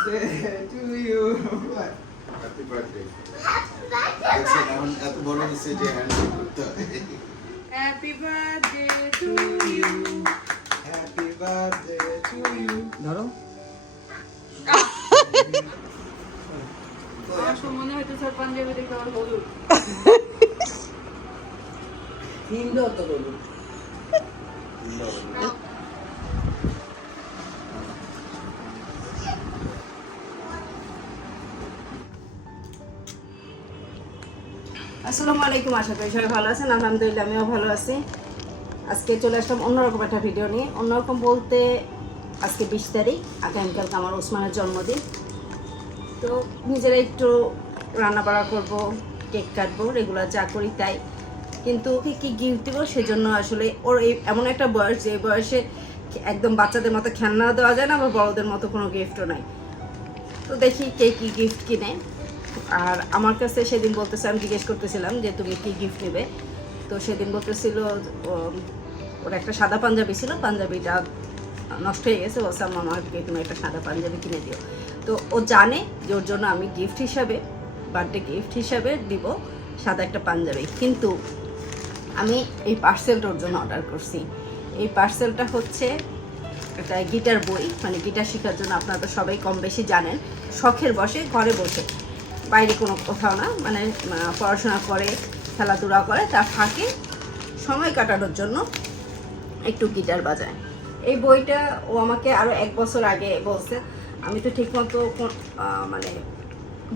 birthday to you. Happy birthday দেখছেন এখন এত বড় হচ্ছে যে হ্যান্ডশেক করতে হয় happy birthday to you Happy birthday to you. ধরো। মনে হয়তো স্যার পাঞ্জাবি দেখে আমার হলুদ তিনটা তো বলুন আসসালামু আলাইকুম, আশা করি সবাই ভালো আছেন। আলহামদুলিল্লাহ, আমিও ভালো আছি। আজকে চলে আসলাম অন্যরকম একটা ভিডিও নিয়ে। অন্যরকম বলতে আজকে বিশ তারিখ আগামীকালকে আমার ওসমানের জন্মদিন। তো নিজেরা একটু রান্না বাড়া করব, কেক কাটবো রেগুলার যা করি তাই। কিন্তু ওকে কী গিফট দেবো সেজন্য আসলে ওর এই এমন একটা বয়স যে বয়সে একদম বাচ্চাদের মতো খেলনা দেওয়া যায় না, আবার বড়দের মতো কোনো গিফটও নাই। তো দেখি কে কী গিফট কিনে। আর আমার কাছে সেদিন বলতেছে, আমি জিজ্ঞেস করতেছিলাম যে তুমি কি গিফট নেবে? তো সেদিন বলতেছিল ওর একটা সাদা পাঞ্জাবি ছিল, পাঞ্জাবিটা নষ্ট হয়ে গেছে, বলছে আমাকে তুমি একটা সাদা পাঞ্জাবি কিনে দিও? তো ও জানে যে ওর জন্য আমি গিফট হিসাবে বার্থডে গিফট হিসাবে দিব সাদা একটা পাঞ্জাবি। কিন্তু আমি এই পার্সেলটা ওর জন্য অর্ডার করছি। এই পার্সেলটা হচ্ছে একটা গিটার বই। মানে গিটার শেখার জন্য আপনারা তো সবাই কম বেশি জানেন। শখের বসে ঘরে বসে। বাইরে কোনো কোথাও না মানে পড়াশোনা করে, খেলাধুলা করে, তার ফাঁকে সময় কাটানোর জন্য একটু গিটার বাজায়। এই বইটা ও আমাকে আরও এক বছর আগে বলছে, আমি তো ঠিকমতো মানে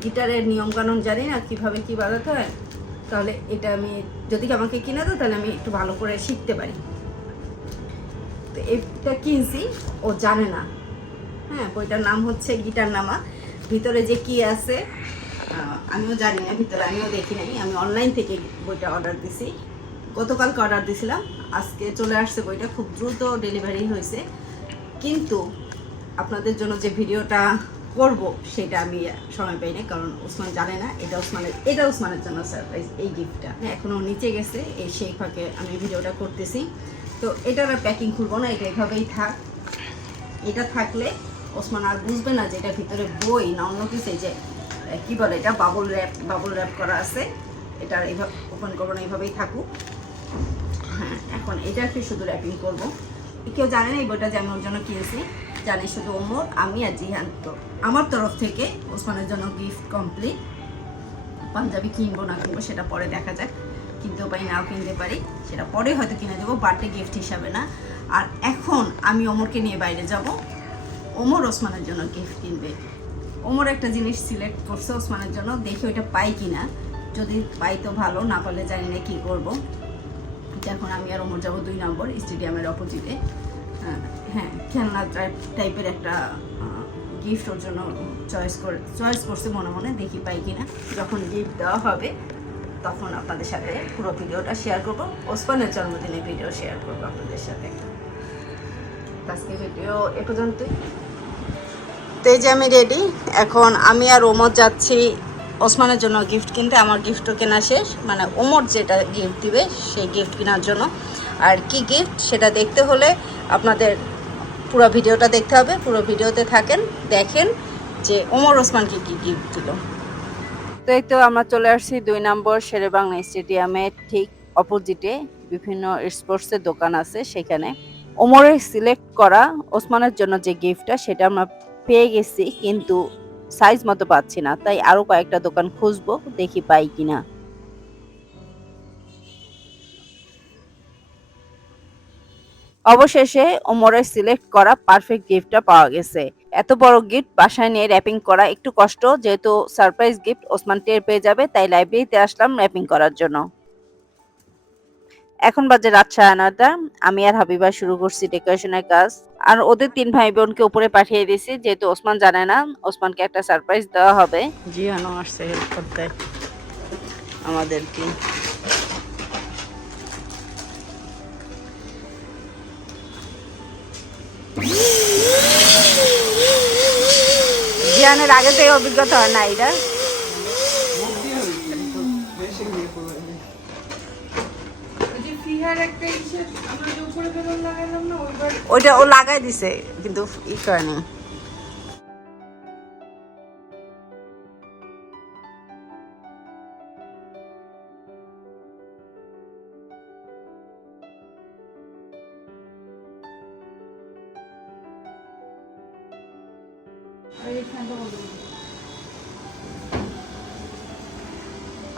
গিটারের নিয়মকানুন জানি না, কীভাবে কী বাজাতে হয়, তাহলে এটা আমি, যদি আমাকে কিনে দাও, তাহলে আমি একটু ভালো করে শিখতে পারি। তো এটা কিনছি, ও জানে না। হ্যাঁ বইটার নাম হচ্ছে গিটার নামা ভিতরে যে কি আছে আমিও জানি না, ভিতরে আমিও দেখি নাই। আমি অনলাইন থেকে বইটা অর্ডার দিছি। গতকালকে অর্ডার দিছিলাম। আজকে চলে আসছে বইটা, খুব দ্রুত ডেলিভারি হয়েছে। কিন্তু আপনাদের জন্য যে ভিডিওটা করব, সেটা আমি সময় পাই না কারণ ওসমান জানে না। এটা ওসমানের এটা ওসমানের জন্য সারপ্রাইজ এই গিফটটা এখনও নিচে গেছে, এই সেই ফাঁকে আমি ভিডিওটা করতেছি। তো এটার প্যাকিং খুলবো না, এটা এভাবেই থাক। এটা থাকলে ওসমান আর বুঝবে না যে এটা ভিতরে বই না অন্য কিছু যে কি বলে এটা? বাবল র্যাপ বাবল র্যাপ করা আছে। এটা এইভাবে ওপেন করব না, এইভাবেই থাকুক। হ্যাঁ এখন এটা একটু শুধু র্যাপিং করব। কেউ জানে না এই বইটা যে আমি ওর জন্য কিনেছি? জানি শুধু ওমর আমি আর জিহান তো। আমার তরফ থেকে ওসমানের জন্য গিফট কমপ্লিট পাঞ্জাবি কিনবো না কিনবো, সেটা পরে দেখা যাক। কিনতেও পারি, নাও কিনতে পারি। সেটা পরে হয়তো কিনে দেবো বার্থডে গিফট হিসাবে না। আর এখন আমি ওমরকে নিয়ে বাইরে যাব। ওমর ওসমানের জন্য গিফট কিনবে। ওমর একটা জিনিস সিলেক্ট করছে ওসমানের জন্য, দেখি ওইটা পাই কিনা। যদি পাই তো ভালো, না পারলে জানি না কী করব। এখন আমি আর ওমর যাব দুই নম্বর স্টেডিয়ামের অপোজিটে হ্যাঁ খেলনা টাইপের একটা গিফট ওর জন্য চয়েস করে চয়েস করছে মনে মনে, দেখি পাই কিনা। যখন গিফট দেওয়া হবে, তখন আপনাদের সাথে পুরো ভিডিওটা শেয়ার করব। ওসমানের জন্মদিনের ভিডিও শেয়ার করব আপনাদের সাথে। আজকে ভিডিও এ পর্যন্তই। তো যে আমি রেডি এখন আমি আর ওমর যাচ্ছি ওসমানের জন্য গিফট কিনতে। আমার গিফটও কেনা শেষ। মানে ওমর যেটা গিফট দিবে সেই গিফট কেনার জন্য। আর কি গিফট সেটা দেখতে হলে আপনাদের পুরো ভিডিওটা দেখতে হবে। পুরো ভিডিওতে থাকেন, দেখেন যে ওমর ওসমানকে কি গিফট দিল। তো এই তো আমরা চলে আসছি দুই নম্বর শেরে বাংলা স্টেডিয়ামের ঠিক অপোজিটে বিভিন্ন স্পোর্টসের দোকান আছে সেখানে। ওমরের সিলেক্ট করা ওসমানের জন্য যে গিফটটা সেটা আমরা পেয়ে গেছি, কিন্তু সাইজ মতো পাচ্ছি না, তাই আরও কয়েকটা দোকান খুঁজবো, দেখি পাই কিনা। অবশেষে ওমরের সিলেক্ট করা পারফেক্ট গিফটটা পাওয়া গেছে। এত বড় গিফট বাসায় নিয়ে র্যাপিং করা একটু কষ্ট, যেহেতু সারপ্রাইজ গিফট ওসমান টের পেয়ে যাবে, তাই লাইব্রেরিতে আসলাম র্যাপিং করার জন্য। এখন বাজে রাত সাড়ে নয়টা। আমি আর হাবিবা শুরু করছি ডেকোরেশনের কাজ। আর ওদের তিন ভাই বোনকে উপরে পাঠিয়ে দিয়েছি যেহেতু ওসমান জানে না, ওসমানকে একটা সারপ্রাইজ দেওয়া হবে। জিয়ানো আসছে হেল্প করতে। আমাদেরকে জিয়ানের আগে থেকে অভিজ্ঞতা হয় না এটা ওইটা ও লাগাই দিছে কিন্তু ই করেনি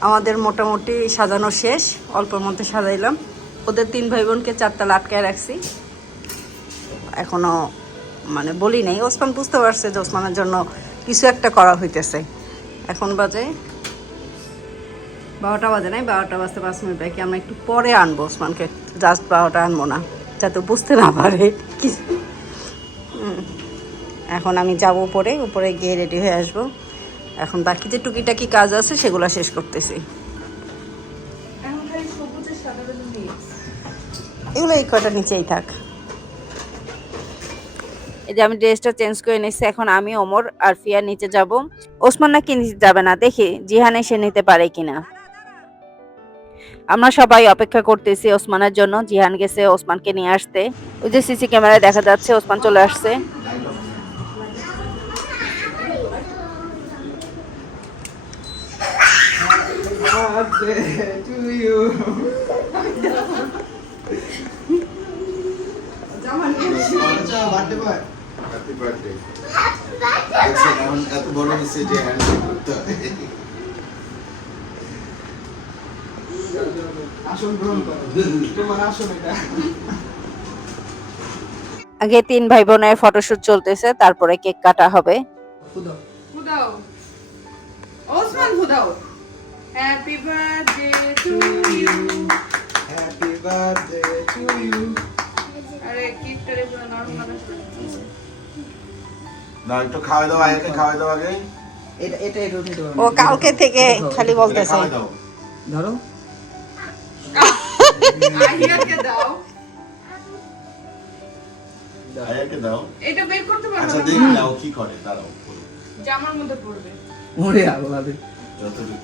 আমাদের মোটামুটি সাজানো শেষ অল্পের মধ্যে সাজাইলাম। ওদের তিন ভাই বোনকে চারটা লাটকায় রাখছি। এখনও মানে বলি নাই। ওসমান বুঝতে পারছে যে ওসমানের জন্য কিছু একটা করা হইতেছে। এখন বাজে বারোটা বাজে নাই, বারোটা বাজতে পাঁচ মিনিট বাকি। আমরা একটু পরে আনব ওসমানকে। জাস্ট বারোটা আনব না, যাতে বুঝতে না পারে কি-। এখন আমি যাব উপরে উপরে গিয়ে রেডি হয়ে আসব। এখন বাকি যে টুকিটাকি কাজ আছে, সেগুলো শেষ করতেছি। এই কটা নিচেই থাক। এই যে আমি ড্রেসটা চেঞ্জ করে নিচ্ছি এখন আমি ওমর আর ফিয়া নিচে যাব। ওসমান নাকি নিচে যাবে না? দেখি জিহানে সে নিতে পারে কিনা। আমরা সবাই অপেক্ষা করতেছি ওসমানের জন্য। জিহান গেছে ওসমানকে নিয়ে আসতে। ওই যে সিসি ক্যামেরায় দেখা যাচ্ছে ওসমান চলে আসছে। Birthday to you. জামা নিয়ে এসেছি। আচ্ছা, birthday boy। হ্যাপি বার্থডে দেখছেন এখন এত বড় হয়েছে যে হ্যান্ডশেক করতে আসন গ্রহণ করো। তোমার আসন এটা। আগে তিন ভাই বোনের ফটোশুট চলতেছে তারপরে কেক কাটা হবে। খুদাও ফুদাও। Osman ফুদাও। Happy birthday to you happy birthday to you না একটু দাও দাও আগে এটা এটা এটা নিতে ও কালকে থেকে খালি বলতেছে। দাও। ধরো। আহিয়াকে দাও। দাও। এটা বের করতে পারবে আচ্ছা দেখি নাও কি করে দাঁড়াও। জামার মধ্যে পড়বে। ওরে আল্লাহ রে যতটুকু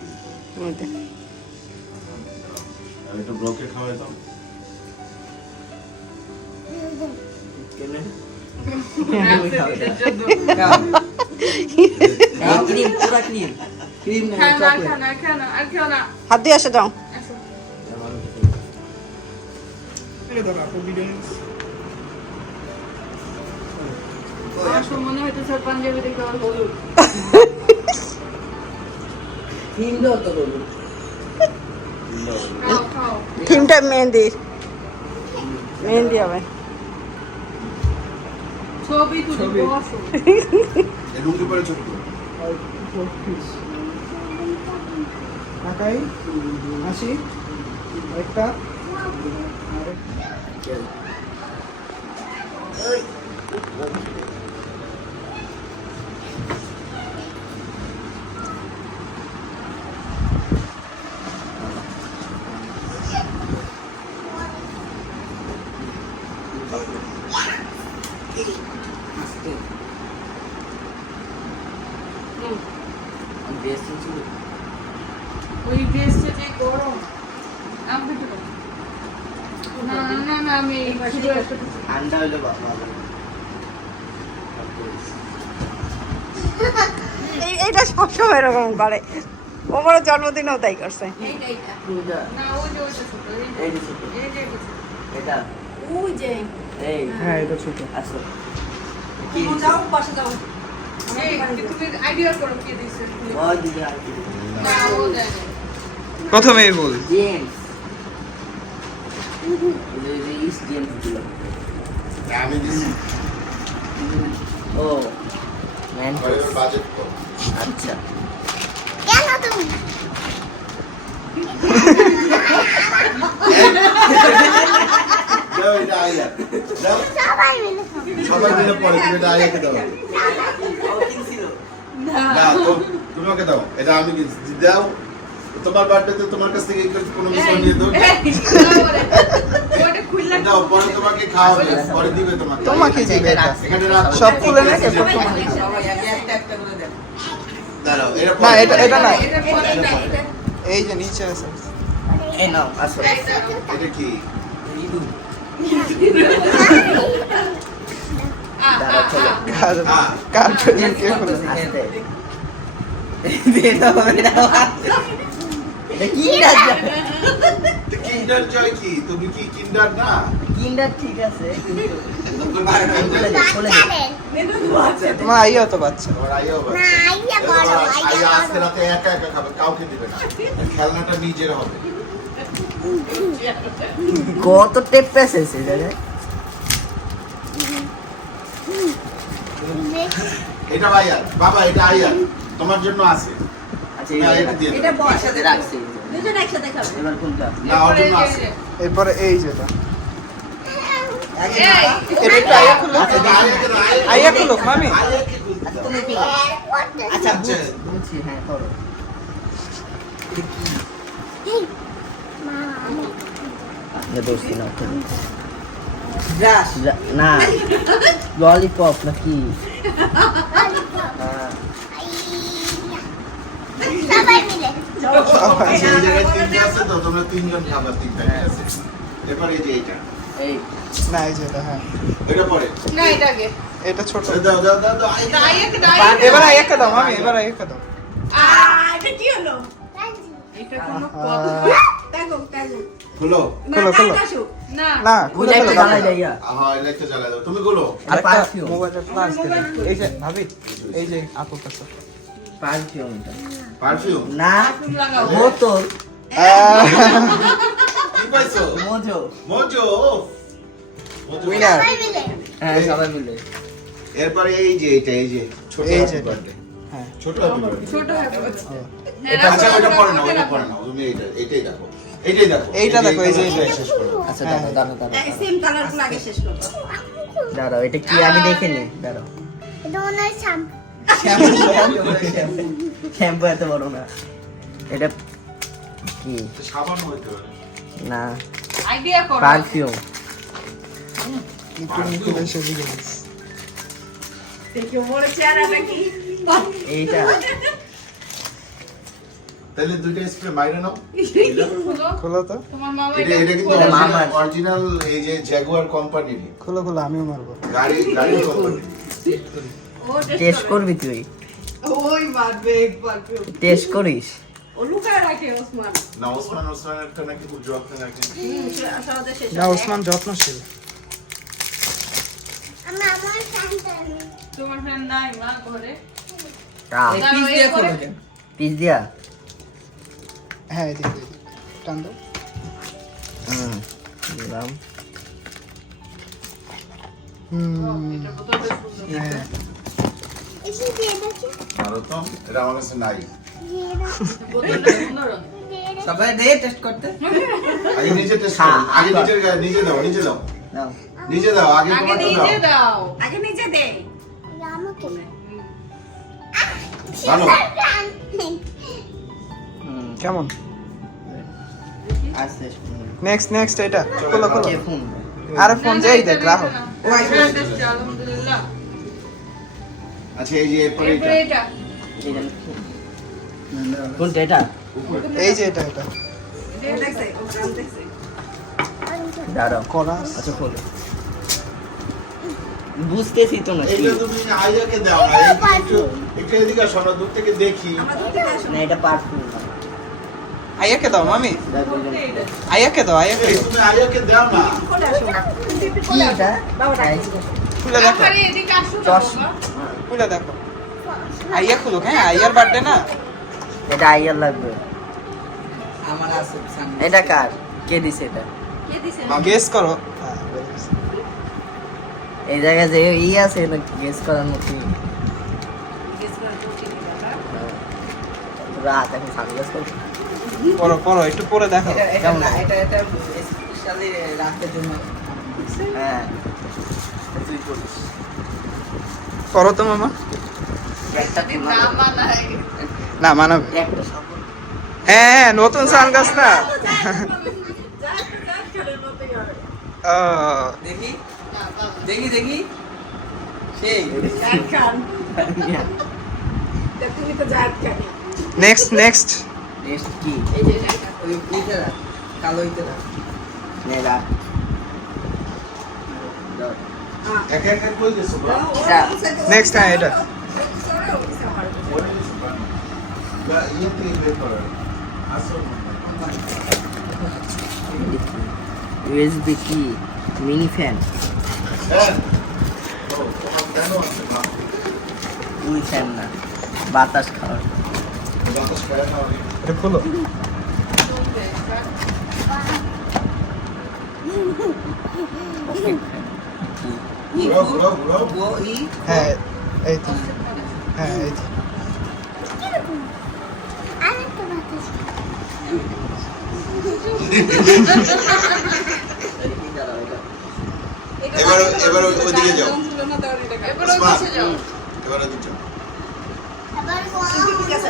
আর একটু ব্রোকে খাওয়াই দাও। হাত দিয়ে আসে যাও মনে হইতেছে ওর পাঞ্জাবি দেখে ওর হলুদ। থিমটা মেহেন্দির মেহেন্দি হবে ছবি তুলি। বসো। লুঙ্গি পরে ছবি। ঢাকাই আসি একটা হুম। ওই ড্রেসটা যে গরম আমি না না না আমি ঠান্ডা হইলে বাবা এইটা সবসময় এরকম করে ওমর জন্মদিনেও তাই করছে। ছোট হ্যাঁ। এটা যাও পাশে যাও। প্রথমে বল। আমি দিছি ও আচ্ছা এটা আয়া দাও সবাই মিলে পরে তুমি এটা দাও না। তুমি দাও এটা আমি দাও তোমার বার্থডেতে তোমার কাছ থেকে কোনো মিষ্টি নিয়ে দাও। এই, ওটা খুললা দাও পরে তোমাকে খাওয়াবে পরে দিবে তোমাকে। তোমাকে দিবে এটা। এখানে রাখো। সব খুলে নাকি সব দাঁড়াও না এটা এটা না। এটা পরে না এই যে নিচে আছে। এই নাও আসো। এটা কি? কিন্ডার জয় কি তুমি কি কিন্ডার না কিন্ডার ঠিক আছে কিন্তু তুমি খুলে দে, খুলে দে। তোমার আইয়া তো বাচ্চা তোমার আইয়াও না বাচ্চা। আইয়া এ বড় তোমার আইয়া আইয়া আজকে বড় রাতে একা একা খাবে কাউকে দিবে না খেলনাটা নিজের হবে কত টেপ পেয়েছে এটা ভাইয়া বাবা এটা আইয়া তোমার জন্য আছে। আচ্ছা এটা দিয়ে এটা একসাথে রাখছি। দুজন একসাথে খাবে। এবার কোনটা? না ওর জন্য আছে। এরপরে এই যেটা। এই, এটা একটু আইয়া খুলো। আচ্ছা, খুলো মামি। আচ্ছা। আচ্ছা বুঝ- বুঝছি হ্যাঁ করো। না ললিপপ নাকি? হ্যাঁ আচ্ছা, হ্যাঁ। এটা ছোট। দাও এবার আইয়াকে দাও মামি এবার আইয়াকে দাও। এটা কি হলো? এটা কোনো কথা দেখো দেখো। খুলো। খোলো খোলো না। না খুলে বুঝাই তো ফেলো জানাই যাইয়া আহা লাইটটা জ্বালা দাও। তুমি গুলো। আরেকটা মোবাইলের প্লাস এই যে ভাবি এই যে আপুর কাছে পারফিউমটা পারফিউম না। বোতল। কি পাইছো? মজো। মজো মজো Winner. সবাই মিলে। হ্যাঁ সবাই মিলে। এরপরে এই যে এটা এই যে ছোট এই যে। হ্যাঁ। ছোট ছোট হয়ে এটা আচ্ছা ওটা পরে না ওটা পরে না তুমি এইটা এইটাই দেখো। এইটাই দেখো এইটা দেখো, এই যে এইটাই শেষ করো। আচ্ছা দাঁড়াও দাঁড়াও দাঁড়াও সেম কালারগুলো আগে শেষ করব দাঁড়াও এটা কি আমি দেখে নি দাঁড়াও। এটা মনে হয় শ্যাম্পু। শ্যাম্পু এত বড় না। এটা কি? সাবান হইতে পারে। না। আইডিয়া করো। পারফিউম এইটা। তাহলে দুইটা স্প্রে মাইরে নাও। খুলো। তো? তোমার মামা এটা এটা কিন্তু মামা। অরিজিনাল এই যে জাগুয়ার কোম্পানির খোলো খোলো আমিও মারবো। গাড়ি গাড়ি কোম্পানি টেস্ট করবি তুই। ওই মারবে একবার টেস্ট করিস। না ওসমান ওসমানের একটা নাকি খুব যত্নে রাখে। না ওসমান যত্নশীল। তোমার ফ্রেন্ড নাই মা ঘরে? পিস দিয়ে খোলো। পিস দিয়া? হ্যাঁ এদিকে এদিকে। টান দাও। হুম দিলাম। হুম এটা বোতল বেশ সুন্দর। হ্যাঁ দিয়ে দিয়ে দিয়ে দাও সবাই দে টেস্ট করতে। আগে নিজে টেস্ট হ্যাঁ, আগে নিজের নিজে দাও নিজে দাও। নিজে দাও আগে তোমার নিজে দাও। আগে নিজে দে। আমাকে ভালো কেমন নেক্সট নেক্সট এটা খোলো খোলো ফোন আরে ফোন যেই দেখ গ্রাহক আচ্ছা এই যে এরপরে এটা এটা কোনটা এটা এই যে এটা এটা দাঁড়াও আচ্ছা খোলো বুঝতেছি তো না কি এইটা তুমি আইয়াকে দাও না একটু একটু এদিকে আসো দূর থেকে দেখি না এটা পারফিউম আইয়াকে দাও মামি? দেখো আইয়াকে দাও আইয়াকে এই দাও। না। কি এটা? খুলে দেখো। না। খুলে দেখো। আইয়া খুলো হ্যাঁ আইয়ার বার্থডে না? এটা আইয়ার লাগবে। আমার আছে এটা কার? কে দিছে এটা? কে দিছে? গেস করো। হ্যাঁ। এই জায়গায় যে ই আছে এটা গেস করার মতো রাত এখন সানগ্লাস করছে পড়ো পড়ো একটু পরে দেখো কেমন? এটা এটা স্পেশালি রাতের জন্য। হ্যাঁ। তুই করো তো মামা। না মানাবে। হ্যাঁ হ্যাঁ নতুন না। করে করে ও, দেখি না দেখি। দেখি খানি। নেক্সট নেক্সট নেক্সট কি? এই যে ওই ইতে রাখ কালো ইতে রাখ। নে রাখ। একা একা কই গেছো বা নেক্সট হ্যাঁ। এটা। ইয়ে ইউএসবি কি? Mini fan. হ্যাঁ। ফ্যান না বাতাস খাওয়ার। এটা খোলো। হ্যাঁ এই তো। হ্যাঁ এই তো। এবার এবার ওই- যাও। এবার যাও। যাও।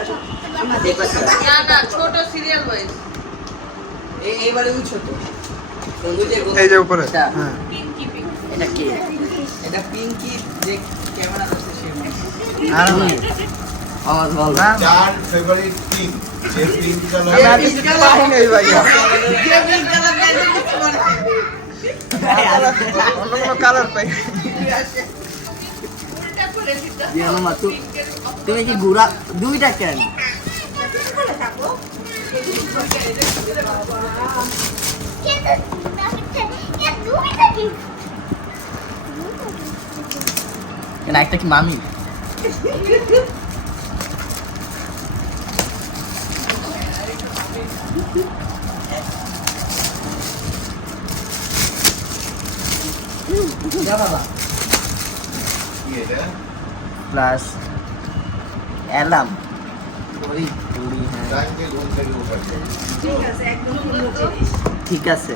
না না ছোট সিরিয়াল ওয়াইজ এইবারে ছোট। এই যে উপরে। হ্যাঁ। এটা কে? এটা পিঙ্কি যে ক্যামেরা ধরছে সে আর আমি। বল। না। চার ফেভারিট যে পিঙ্ক কালার। আমি পাই নাই ভাইয়া অন্য কোনো কালার পাই উল্টা করে দিতে জিয়ানো মা তু- তুমি কি ঘুরা দুইটা কেন কেন একটা কি মামি যা বাবা কি এটা প্লাস অ্যালার্ম ঘড়ি ঘড়ি হ্যাঁ। ঠিক আছে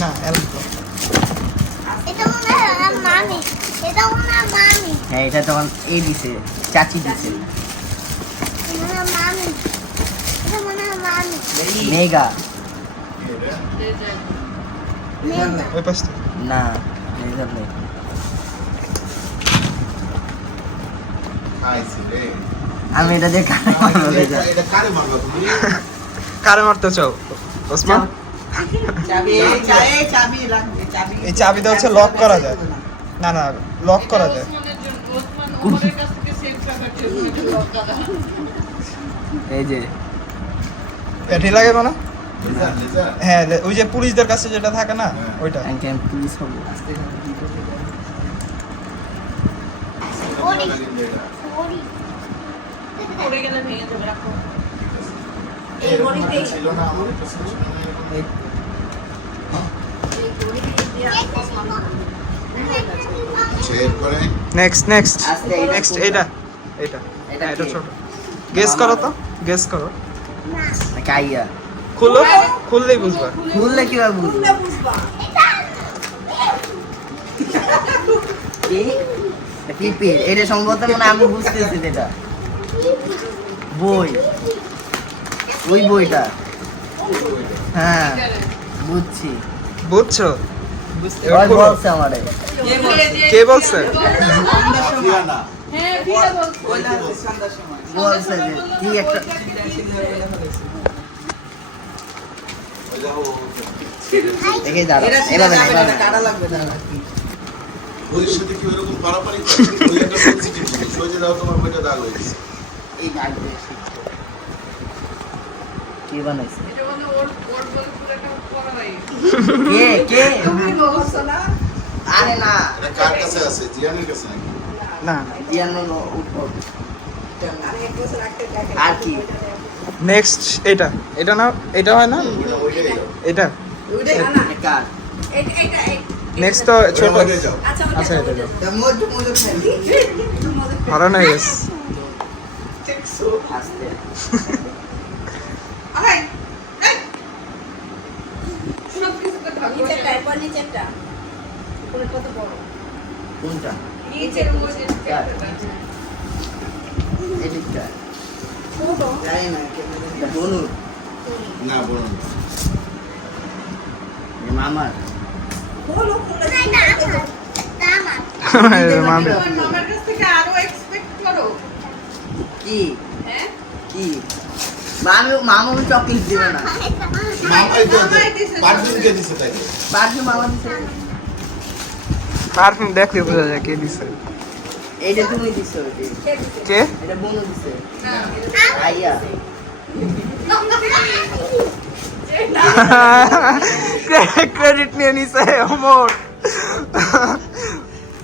না মনে হয় আমার মামি। এটা মামি। এটা তখন এ দিছে চাচি দিছে। মেগা। ওই পাশ থেকে না মেগা নেই। আমি এটা দিয়ে কানে মারবো এটা এটা কারে মারবা? কারে মারতে চাও ওসমান চাবি এই চাবি রাখ এই চাবি এই চাবিটা হচ্ছে lock করা যায়। না না লক করা যায় লক এই যে এটি লাগে না লেজার, লেজার। হ্যাঁ ওই যে পুলিশদের কাছে যেটা থাকে না হ্যাঁ। ওইটা পুলিশ হব। নেক্সট নেক্সট নেক্সট এইটা এটা হ্যাঁ, এটা ছোট। গেস করো তো গেস করো। না কাইয়া। খুলো খুললেই বুঝবা। খুললে কীভাবে বুঝব? কি পিপি এটা সম্ভবত মানে আমি বুঝতেছি এটা বই। ওই বইটা। হ্যাঁ বুঝছি। বুঝছ? বলছে কে বলছে? কে বলছে? ফিরা না। সাথে কি ওরকম পারাপারি ওই একটা sensitive জিনিস। ওই যে দাও তোমার বইটা দাগ হয়ে গেছে। এই দাগ কে বানাইছে? এটা মানে ওর ওর বলে পুরোটা করা হয়। কে কে? আরে না। এটা কার কাছে আছে? জিয়ানের কাছে নাকি? না ইয়ানো উপর আর কি? নেক্সট এটা। এটা না? এটা হয় না। এটা। নেক্সট তো ছোট। আচ্ছা এটা সব কিছুতে থাকবে কোনটা? নিচের মধ্যে? এদিকটা। জানি। না বনুর না, বলুন মামার। এটা মামি তোমার মামার কাছ। থেকে আরও এক্সপেক্ট করো। কি? হ্যাঁ? কি? মামি চকলেট দিবে না। পারফিউম দেখলে বোঝা যায় কে দিছে এইটা তুমি দিছো কে? এটা বনু দিছে। আইয়া ক্রেডিট নিয়ে নিছে ওমর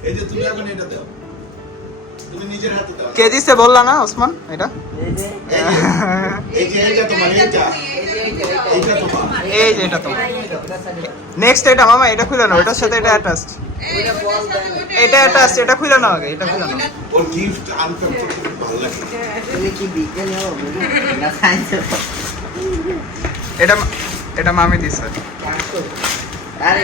এই যে তুমি এখন এটা দাও। তুমি নিজের হাতে দাও। কে দিছে বললা না ওসমান এটা? এই যে এই যে এইটা তোমার এইটা। এইটা এই যে এটা তো নেক্সট এটা মামা এটা খুলে নাও এটার সাথে এটা অ্যাটাচড এটা অ্যাটাচড এটা খুলে নাও আগে এটা খুলে নাও। ওর গিফট ভালো লাগে। তুমি কি বিজ্ঞানী হবে না এটা এটা মামি দিছে। আরে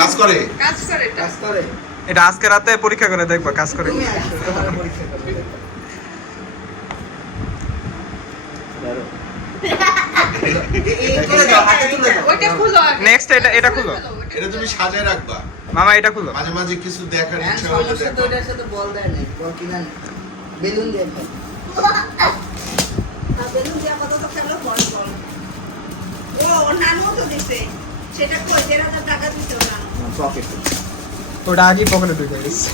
কাজ করে? কাজ করে এটা। কাজ করে। এটা আজকে রাতে পরীক্ষা করে দেখবা কাজ করে। তুমি তোমার পরীক্ষা করবে ধরো। এই তুলে দাও হাতে তুলে দাও ওইটা খুলো। আগে। নেক্সট এটা এটা খুলো। এটা তুমি সাজায় রাখবা। মামা এটা খুলো। মাঝে মাঝে কিছু দেখার হ্যাঁ, ইচ্ছা হলে সমস্যা তো ওটার সাথে বল দেয় না বল কিনা বেলুন দিয়ে ফেল বেলুন দিয়ে আপাতত খেলো বল বল? ও ওর নানু তো দিছে। সেটা কই? দেড় হাজার টাকা দিছে ওর। নানু পকেট ওটা আগেই পকেটে ঢুকে গেছে।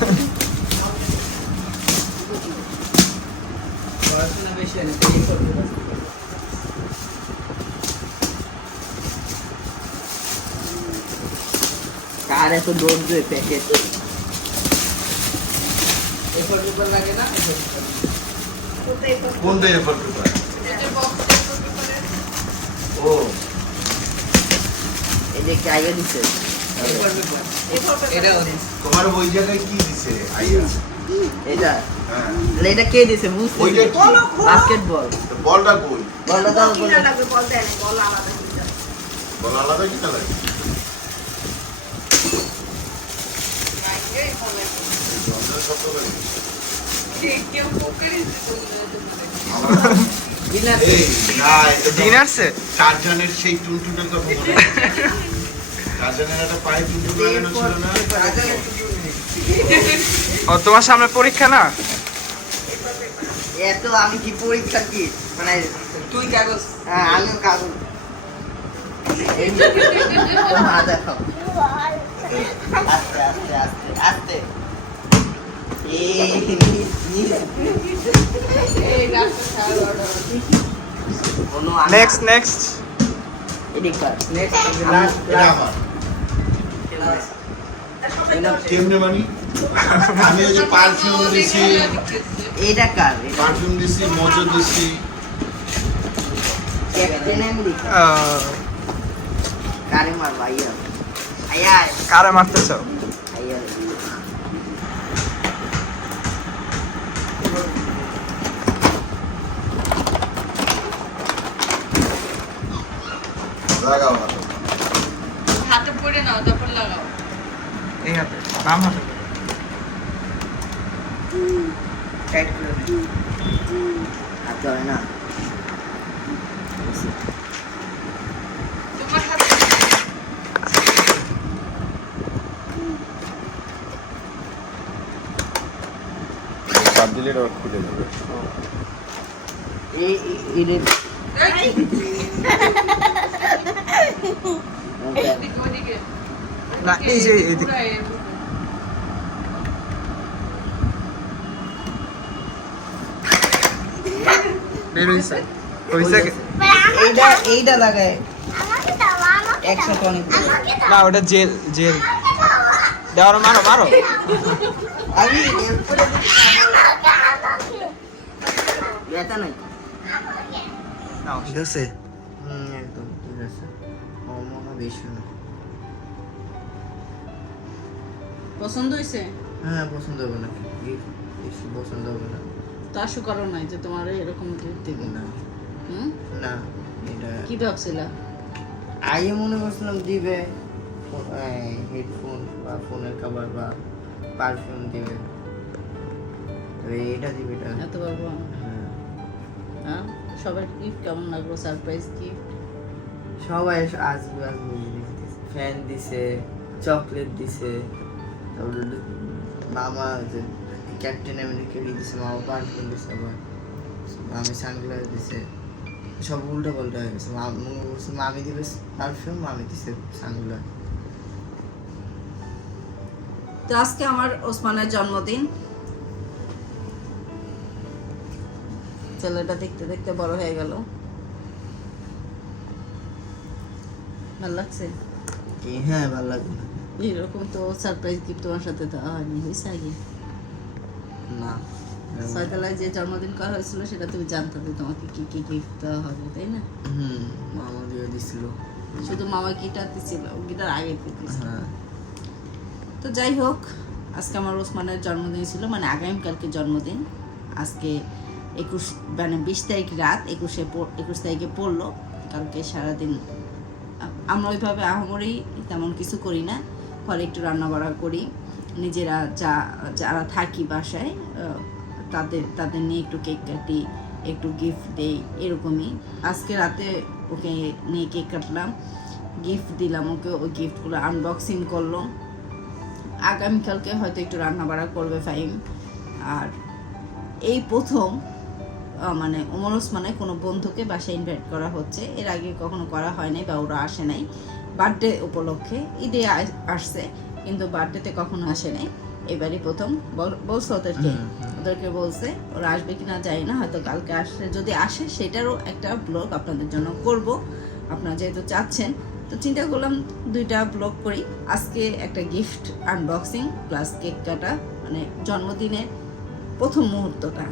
পড়াশোনা বেশি হয় কার এত দৌড় দিয়ে প্যাকেট পেপার লাগে না? পেপার। ও। এই যে দিছে। তোমার ওই জায়গায় কি দিছে? আইয়া এটা হ্যাঁ। এটা কে দিছে বুঝতে ওইটা কি? বাস্কেটবল। তো বলটা কই? বলটা বল বল আলাদা বল আলাদা কি তাহলে নাইগে, ভালো। বন্ধের শব্দ করে কে- কেউ পোকেরই দিত ডিনার এই না এটা তো ডিনারসে টারজানের সেই টুনটুনের কথা মনে টারজানের একটা পায়ে টুনটুন লাগানো ছিল না ও তোমার সামনে পরীক্ষা না এত আমি কি পরীক্ষা কি মানে তুই কাগজ হ্যাঁ, আমিও কাগজ আস্তে আস্তে আস্তে আস্তে এই নিচ, নিচ। এই ডাক্তার সাহেব order। কোনো আমি- নেক্সট নেক্সট এটা। কেমনে মানি? আমি ওই যে পারফিউম দিছি। এইটা কার? এটা পারফিউম দিছি মজো দিছি। কারে আইয়া আইয়া কারে মারতেছ আইয়া লাগাও হাতে। হাতে পড়ে নাও তারপর লাগাও এই টাইট করে হাত ধরে না। চাপ দিলে এটা খুলে যাবে এই। না, যে এদিকে। পুরা এ- বের হইছে হইছে এইটা এইটা লাগায়। আমাকে দাও আমাকে একসাথে অনেক না ওটা জেল জেল। দেওয়ার মারো মারো। আমি এরপরে আমাকে আমাকে ব্যথা নাই? ঠিক আছে। হুম একদম ঠিক আছে। ও বেশি না। পছন্দ হয়েছে হ্যাঁ পছন্দ হবে না গিফট পছন্দ হবে না। তা আশু করো নাই যে তোমার এরকম গিফট দিবে। না। না এটা কি ভাবছিলা? আগে মনে করছিলাম দিবে হেডফোন বা ফোনের কভার বা পারফিউম দিবে। তবে এটা দিবে এটা। এত পারব হ্যাঁ। হ্যাঁ? সবার গিফট কেমন লাগল? সারপ্রাইজ গিফট সবাই আসবে আসবে ফ্যান দিছে চকলেট দিছে তারপরে মামা যে ক্যাপ্টেন আমেরিকা দিছে মামা পারফিউম দিছে আবার মামি সানগ্লাস দিছে। সব উল্টো পাল্টা হয়ে গেছে। মা মামি দিবে পারফিউম মামি দিছে সানগ্লাস তো আজকে আমার ওসমানের জন্মদিন। ছেলেটা দেখতে দেখতে বড় হয়ে গেল। ভালো লাগছে? কি? হ্যাঁ ভালো লাগবে এরকম তো সারপ্রাইজ গিফট তোমার সাথে দেওয়া হয়নি হয়েছে আগে? না। ছয়তলায় যে জন্মদিন করা হয়েছিল সেটা তুমি জানতে যে তোমাকে কি কি গিফট দেওয়া হবে তাই না? হুম মামা দিয়ে দিছিল। শুধু মামা গিটার দিছিল গিটার আগে দিছিল। হ্যাঁ। তো যাই হোক আজকে আমার ওসমানের জন্মদিন ছিল মানে আগামীকালকে জন্মদিন। আজকে একুশ মানে বিশ তারিখ রাত একুশে একুশ তারিখে পড়ল। কালকে সারাদিন আমরা ওইভাবে আহামরি তেমন কিছু করি না ঘরে একটু রান্না বাড়া করি। নিজেরা যা যারা থাকি বাসায় তাদের তাদের নিয়ে একটু কেক কাটি একটু গিফট দেই এরকমই। আজকে রাতে ওকে নিয়ে কেক কাটলাম গিফট দিলাম ওকে ওই গিফটগুলো আনবক্সিং করল। আগামীকালকে হয়তো একটু রান্না বাড়া করবে ফাইম আর এই প্রথম মানে ওমর ওসমানে কোনো বন্ধুকে বাসায় ইনভাইট করা হচ্ছে। এর আগে কখনো করা হয় নাই বা ওরা আসে নাই। বার্থডে উপলক্ষে ঈদে আস- আসছে কিন্তু বার্থডেতে কখনো আসে নাই। এবারই প্রথম বল- বলছে ওদেরকে? হুম, হুম। ওদেরকে বলছে, ওরা আসবে কিনা জানি না, হয়তো কালকে আসলে যদি আসে, সেটারও একটা ব্লগ আপনাদের জন্য করব। আপনারা যেহেতু চাচ্ছেন, তো চিন্তা করলাম দুইটা ব্লগ করি। আজকে একটা গিফট আনবক্সিং প্লাস কেক কাটা মানে জন্মদিনের প্রথম মুহূর্তটা।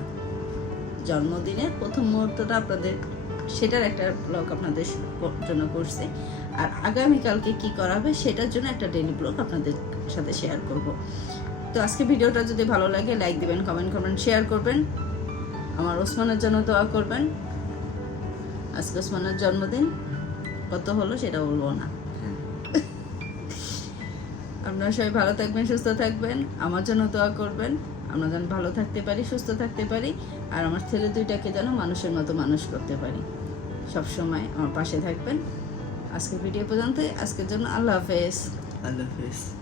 জন্মদিনের প্রথম মুহূর্তটা আপনাদের, সেটার একটা ব্লগ আপনাদের জন্য করছে। আর আগামীকালকে কি করা হবে, সেটার জন্য একটা ডেলি ব্লগ আপনাদের সাথে শেয়ার করব। তো আজকে ভিডিওটা যদি ভালো লাগে লাইক দিবেন কমেন্ট করবেন শেয়ার করবেন। আমার ওসমানের জন্য দোয়া করবেন। আজকে ওসমানের জন্মদিন। কত হলো সেটা বলব না। আপনারা সবাই ভালো থাকবেন সুস্থ থাকবেন। আমার জন্য দোয়া করবেন। আমরা যেন ভালো থাকতে পারি সুস্থ থাকতে পারি। আর আমার ছেলে দুইটাকে যেন মানুষের মতো মানুষ করতে পারি। সব সময় আমার পাশে থাকবেন। আজকের ভিডিও পর্যন্ত আজকের জন্য আল্লাহ হাফেজ। আল্লাহ হাফেজ।